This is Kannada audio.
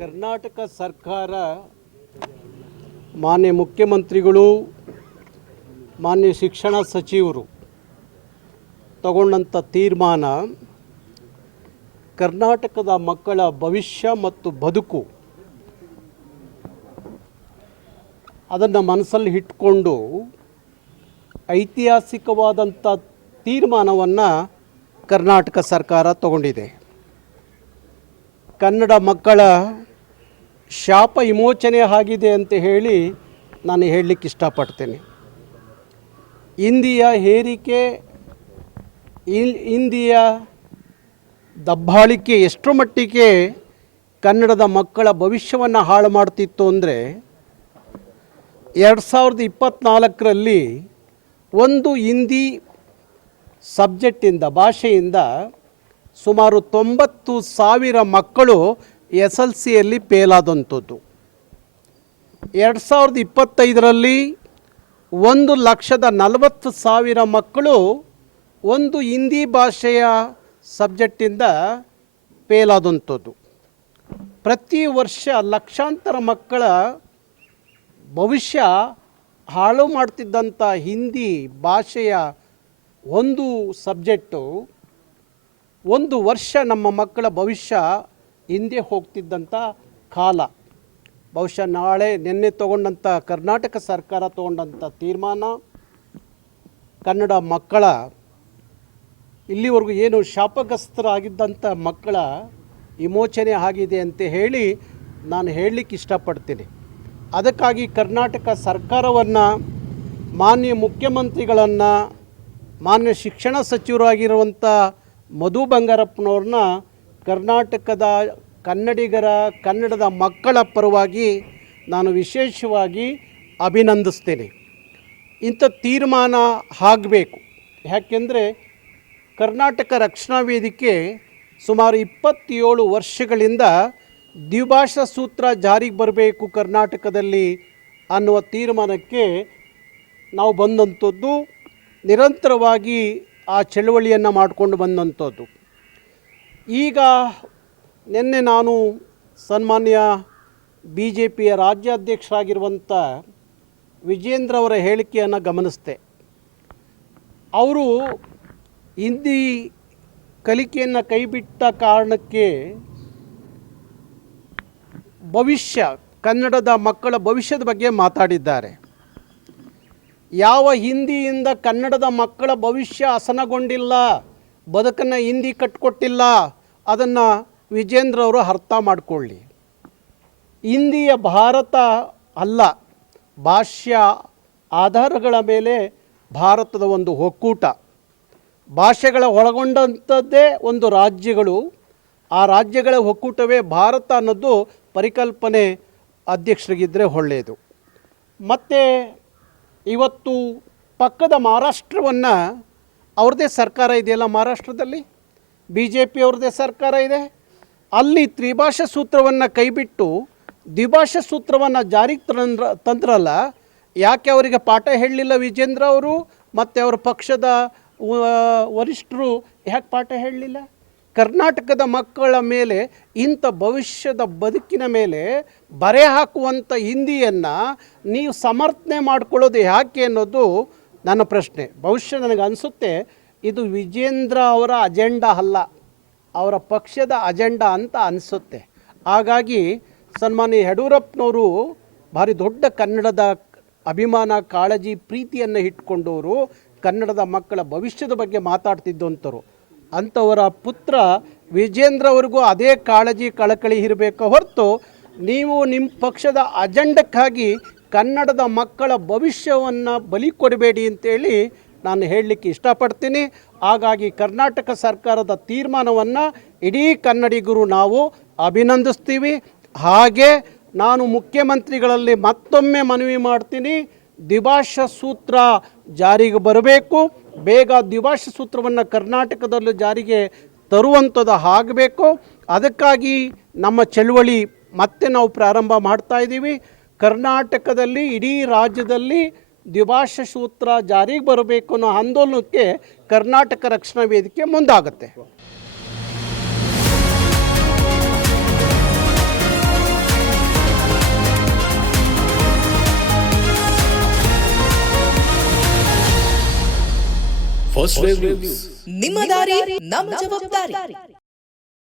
ಕರ್ನಾಟಕ ಸರ್ಕಾರ ಮಾನ್ಯ ಮುಖ್ಯಮಂತ್ರಿಗಳು ಮಾನ್ಯ ಶಿಕ್ಷಣ ಸಚಿವರು ತಗೊಂಡಂಥ ತೀರ್ಮಾನ ಕರ್ನಾಟಕದ ಮಕ್ಕಳ ಭವಿಷ್ಯ ಮತ್ತು ಬದುಕು ಅದನ್ನು ಮನಸ್ಸಲ್ಲಿ ಇಟ್ಕೊಂಡು ಐತಿಹಾಸಿಕವಾದಂಥ ತೀರ್ಮಾನವನ್ನು ಕರ್ನಾಟಕ ಸರ್ಕಾರ ತಗೊಂಡಿದೆ. ಕನ್ನಡ ಮಕ್ಕಳ ಶಾಪ ವಿಮೋಚನೆ ಆಗಿದೆ ಅಂತ ಹೇಳಿ ನಾನು ಹೇಳಲಿಕ್ಕೆ ಇಷ್ಟಪಡ್ತೇನೆ. ಹಿಂದಿಯ ಹೇರಿಕೆ, ಹಿಂದಿಯ ದಬ್ಬಾಳಿಕೆ ಎಷ್ಟರ ಮಟ್ಟಿಗೆ ಕನ್ನಡದ ಮಕ್ಕಳ ಭವಿಷ್ಯವನ್ನು ಹಾಳು ಮಾಡ್ತಿತ್ತು ಅಂದರೆ 2024ರಲ್ಲಿ ಒಂದು ಹಿಂದಿ ಸಬ್ಜೆಕ್ಟಿಂದ ಭಾಷೆಯಿಂದ ಸುಮಾರು 90,000 ಮಕ್ಕಳು SLCಯಲ್ಲಿ ಫೇಲಾದಂಥದ್ದು. 2025ರಲ್ಲಿ 1,40,000 ಮಕ್ಕಳು ಒಂದು ಹಿಂದಿ ಭಾಷೆಯ ಸಬ್ಜೆಕ್ಟಿಂದ ಫೇಲಾದಂಥದ್ದು. ಪ್ರತಿ ವರ್ಷ ಲಕ್ಷಾಂತರ ಮಕ್ಕಳ ಭವಿಷ್ಯ ಹಾಳು ಮಾಡ್ತಿದ್ದಂಥ ಹಿಂದಿ ಭಾಷೆಯ ಒಂದು ಸಬ್ಜೆಕ್ಟು ಒಂದು ವರ್ಷ ನಮ್ಮ ಮಕ್ಕಳ ಭವಿಷ್ಯ ಹಿಂದೆ ಹೋಗ್ತಿದ್ದಂಥ ಕಾಲ. ಬಹುಶಃ ನಿನ್ನೆ ತಗೊಂಡಂಥ ಕರ್ನಾಟಕ ಸರ್ಕಾರ ತಗೊಂಡಂಥ ತೀರ್ಮಾನ ಕನ್ನಡ ಮಕ್ಕಳ ಇಲ್ಲಿವರೆಗೂ ಏನು ಶಾಪಗ್ರಸ್ತರಾಗಿದ್ದಂಥ ಮಕ್ಕಳ ವಿಮೋಚನೆ ಆಗಿದೆ ಅಂತ ಹೇಳಿ ನಾನು ಹೇಳಲಿಕ್ಕೆ ಇಷ್ಟಪಡ್ತೀನಿ. ಅದಕ್ಕಾಗಿ ಕರ್ನಾಟಕ ಸರ್ಕಾರವನ್ನು, ಮಾನ್ಯ ಮುಖ್ಯಮಂತ್ರಿಗಳನ್ನು, ಮಾನ್ಯ ಶಿಕ್ಷಣ ಸಚಿವರಾಗಿರುವಂಥ ಮಧು ಬಂಗಾರಪ್ಪನವ್ರನ್ನ ಕರ್ನಾಟಕದ ಕನ್ನಡಿಗರ, ಕನ್ನಡದ ಮಕ್ಕಳ ಪರವಾಗಿ ನಾನು ವಿಶೇಷವಾಗಿ ಅಭಿನಂದಿಸ್ತೇನೆ. ಇಂಥ ತೀರ್ಮಾನ ಆಗಬೇಕು. ಯಾಕೆಂದರೆ ಕರ್ನಾಟಕ ರಕ್ಷಣಾ ವೇದಿಕೆ ಸುಮಾರು 27 ವರ್ಷಗಳಿಂದ ದ್ವಿಭಾಷಾ ಸೂತ್ರ ಜಾರಿಗೆ ಬರಬೇಕು ಕರ್ನಾಟಕದಲ್ಲಿ ಅನ್ನುವ ತೀರ್ಮಾನಕ್ಕೆ ನಾವು ಬಂದಂಥದ್ದು. ನಿರಂತರವಾಗಿ ಆ ಚಳವಳಿಯನ್ನು ಮಾಡಿಕೊಂಡು ಬಂದಂಥದ್ದು. ಈಗ ನಿನ್ನೆ ನಾನು ಸನ್ಮಾನ್ಯ BJPಯ ರಾಜ್ಯಾಧ್ಯಕ್ಷರಾಗಿರುವಂಥ ವಿಜೇಂದ್ರ ಅವರ ಹೇಳಿಕೆಯನ್ನು ಗಮನಿಸಿದೆ. ಅವರು ಹಿಂದಿ ಕಲಿಕೆಯನ್ನು ಕೈಬಿಟ್ಟ ಕಾರಣಕ್ಕೆ ಕನ್ನಡದ ಮಕ್ಕಳ ಭವಿಷ್ಯದ ಬಗ್ಗೆ ಮಾತಾಡಿದ್ದಾರೆ. ಯಾವ ಹಿಂದಿಯಿಂದ ಕನ್ನಡದ ಮಕ್ಕಳ ಭವಿಷ್ಯ ಹಸನಗೊಂಡಿಲ್ಲ, ಬದುಕನ್ನು ಹಿಂದಿ ಕಟ್ಟಿಕೊಟ್ಟಿಲ್ಲ, ಅದನ್ನು ವಿಜೇಂದ್ರ ಅವರು ಅರ್ಥ ಮಾಡಿಕೊಳ್ಳಿ. ಹಿಂದಿಯ ಭಾರತ ಅಲ್ಲ, ಭಾಷಾ ಆಧಾರಗಳ ಮೇಲೆ ಭಾರತದ ಒಂದು ಒಕ್ಕೂಟ, ಭಾಷೆಗಳ ಒಳಗೊಂಡಂಥದ್ದೇ ಒಂದು ರಾಜ್ಯಗಳು, ಆ ರಾಜ್ಯಗಳ ಒಕ್ಕೂಟವೇ ಭಾರತ ಅನ್ನೋದು ಪರಿಕಲ್ಪನೆ ಅಧ್ಯಕ್ಷರಿಗಿದ್ದರೆ ಒಳ್ಳೆಯದು. ಮತ್ತು ಇವತ್ತು ಪಕ್ಕದ ಮಹಾರಾಷ್ಟ್ರವನ್ನು, ಅವ್ರದ್ದೇ ಸರ್ಕಾರ ಇದೆಯಲ್ಲ, ಮಹಾರಾಷ್ಟ್ರದಲ್ಲಿ BJP ಅವ್ರದ್ದೇ ಸರ್ಕಾರ ಇದೆ. ಅಲ್ಲಿ ತ್ರಿಭಾಷಾ ಸೂತ್ರವನ್ನು ಕೈಬಿಟ್ಟು ದ್ವಿಭಾಷಾ ಸೂತ್ರವನ್ನು ಜಾರಿಗೆ ತಂದ್ರಲ್ಲ, ಯಾಕೆ ಅವರಿಗೆ ಪಾಠ ಹೇಳಲಿಲ್ಲ ವಿಜೇಂದ್ರ ಅವರು ಮತ್ತು ಅವರ ಪಕ್ಷದ ವರಿಷ್ಠರು ಯಾಕೆ ಪಾಠ ಹೇಳಲಿಲ್ಲ? ಕರ್ನಾಟಕದ ಮಕ್ಕಳ ಮೇಲೆ ಇಂಥ ಭವಿಷ್ಯದ ಬದುಕಿನ ಮೇಲೆ ಬರೆ ಹಾಕುವಂಥ ಹಿಂದಿಯನ್ನು ನೀವು ಸಮರ್ಥನೆ ಮಾಡಿಕೊಳ್ಳೋದು ಯಾಕೆ ಅನ್ನೋದು ನನ್ನ ಪ್ರಶ್ನೆ. ಬಹುಶಃ ನನಗೆ ಅನಿಸುತ್ತೆ ಇದು ವಿಜೇಂದ್ರ ಅವರ ಅಜೆಂಡಾ ಅಲ್ಲ, ಅವರ ಪಕ್ಷದ ಅಜೆಂಡಾ ಅಂತ ಅನಿಸುತ್ತೆ. ಹಾಗಾಗಿ ಸನ್ಮಾನ್ಯ ಯಡಿಯೂರಪ್ಪನವರು ಭಾರಿ ದೊಡ್ಡ ಕನ್ನಡದ ಅಭಿಮಾನ, ಕಾಳಜಿ, ಪ್ರೀತಿಯನ್ನು ಇಟ್ಕೊಂಡವರು, ಕನ್ನಡದ ಮಕ್ಕಳ ಭವಿಷ್ಯದ ಬಗ್ಗೆ ಮಾತಾಡ್ತಿದ್ದಂಥವ್ರು. ಅಂಥವರ ಪುತ್ರ ವಿಜೇಂದ್ರ ಅವ್ರಿಗೂ ಅದೇ ಕಾಳಜಿ, ಕಳಕಳಿ ಇರಬೇಕು ಹೊರತು ನೀವು ನಿಮ್ಮ ಪಕ್ಷದ ಅಜೆಂಡಕ್ಕಾಗಿ ಕನ್ನಡದ ಮಕ್ಕಳ ಭವಿಷ್ಯವನ್ನು ಬಲಿ ಕೊಡಬೇಡಿ ಅಂತೇಳಿ ನಾನು ಹೇಳಲಿಕ್ಕೆ ಇಷ್ಟಪಡ್ತೀನಿ. ಹಾಗಾಗಿ ಕರ್ನಾಟಕ ಸರ್ಕಾರದ ತೀರ್ಮಾನವನ್ನು ಇಡೀ ಕನ್ನಡಿಗರು ನಾವು ಅಭಿನಂದಿಸ್ತೀವಿ. ಹಾಗೆ ನಾನು ಮುಖ್ಯಮಂತ್ರಿಗಳಲ್ಲಿ ಮತ್ತೊಮ್ಮೆ ಮನವಿ ಮಾಡ್ತೀನಿ, ದ್ವಿಭಾಷಾ ಸೂತ್ರ ಜಾರಿಗೆ ಬರಬೇಕು. ಬೇಗ ದ್ವಿಭಾಷಾ ಸೂತ್ರವನ್ನು ಕರ್ನಾಟಕದಲ್ಲೂ ಜಾರಿಗೆ ತರುವಂಥದ್ದು ಆಗಬೇಕು. ಅದಕ್ಕಾಗಿ ನಮ್ಮ ಚಳುವಳಿ ಮತ್ತೆ ನಾವು ಪ್ರಾರಂಭ ಮಾಡ್ತಾ ಇದ್ದೀವಿ. ಕರ್ನಾಟಕದಲ್ಲಿ, ಇಡೀ ರಾಜ್ಯದಲ್ಲಿ ದ್ವಿಭಾಷಾ ಸೂತ್ರ ಜಾರಿಗೆ ಬರಬೇಕು ಅನ್ನೋ ಆಂದೋಲನಕ್ಕೆ ಕರ್ನಾಟಕ ರಕ್ಷಣಾ ವೇದಿಕೆ ಮುಂದಾಗುತ್ತೆ. First wave news. ನಿಮ್ಮ ದಾರಿ ನಮ್ಮ ಜವಾಬ್ದಾರಿ.